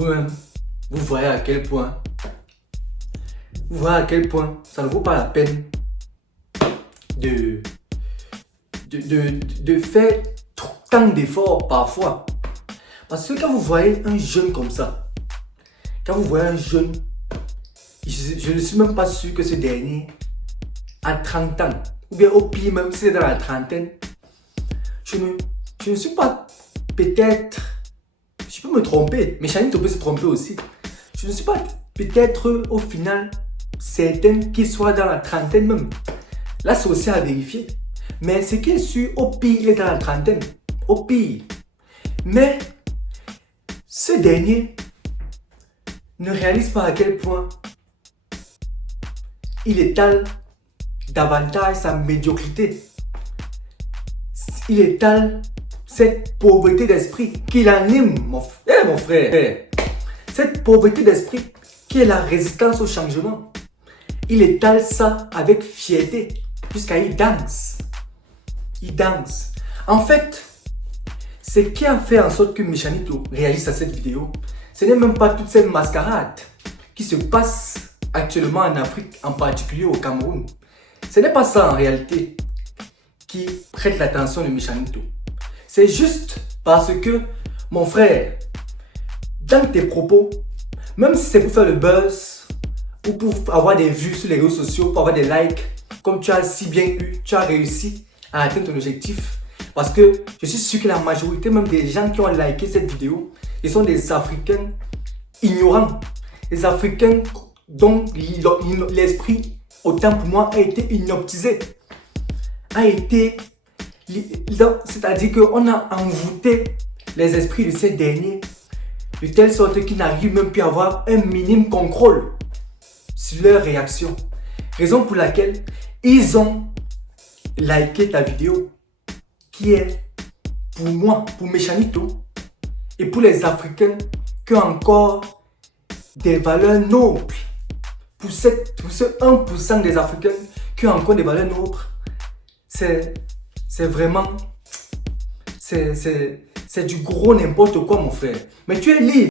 Vous-même, vous voyez à quel point, ça ne vaut pas la peine de faire tant d'efforts parfois. Parce que quand vous voyez un jeune comme ça, quand vous voyez un jeune, je ne suis même pas sûr que ce dernier a 30 ans, ou bien au pire même si c'est dans la trentaine, je ne suis pas peut-être, je peux me tromper, mais Chanito peut se tromper aussi. Je ne suis pas peut-être au final certain qu'il soit dans la trentaine même. Là c'est aussi à vérifier. Mais ce qui est sûr, au pire, il est dans la trentaine. Au pire. Mais ce dernier ne réalise pas à quel point il étale davantage sa médiocrité. Il étale cette pauvreté d'esprit qui l'anime, mon frère. Cette pauvreté d'esprit qui est la résistance au changement. Il étale ça avec fierté jusqu'à il danse. Il danse. En fait, ce qui a fait en sorte que Michanito réagisse à cette vidéo, ce n'est même pas toute cette mascarade qui se passe actuellement en Afrique, en particulier au Cameroun. Ce n'est pas ça en réalité qui prête l'attention de Michanito. C'est juste parce que, mon frère, dans tes propos, même si c'est pour faire le buzz ou pour avoir des vues sur les réseaux sociaux, pour avoir des likes, comme tu as si bien eu, tu as réussi à atteindre ton objectif. Parce que je suis sûr que la majorité même des gens qui ont liké cette vidéo, ils sont des Africains ignorants. Des Africains dont l'esprit, autant pour moi, a été inoptisé. C'est-à-dire qu'on a envoûté les esprits de ces derniers de telle sorte qu'ils n'arrivent même plus à avoir un minime contrôle sur leur réaction. Raison pour laquelle ils ont liké ta vidéo qui est pour moi, pour Michanito et pour les Africains qui ont encore des valeurs nobles. Pour ce 1% des Africains qui ont encore des valeurs nobles, c'est vraiment, c'est du gros n'importe quoi, mon frère. Mais tu es libre.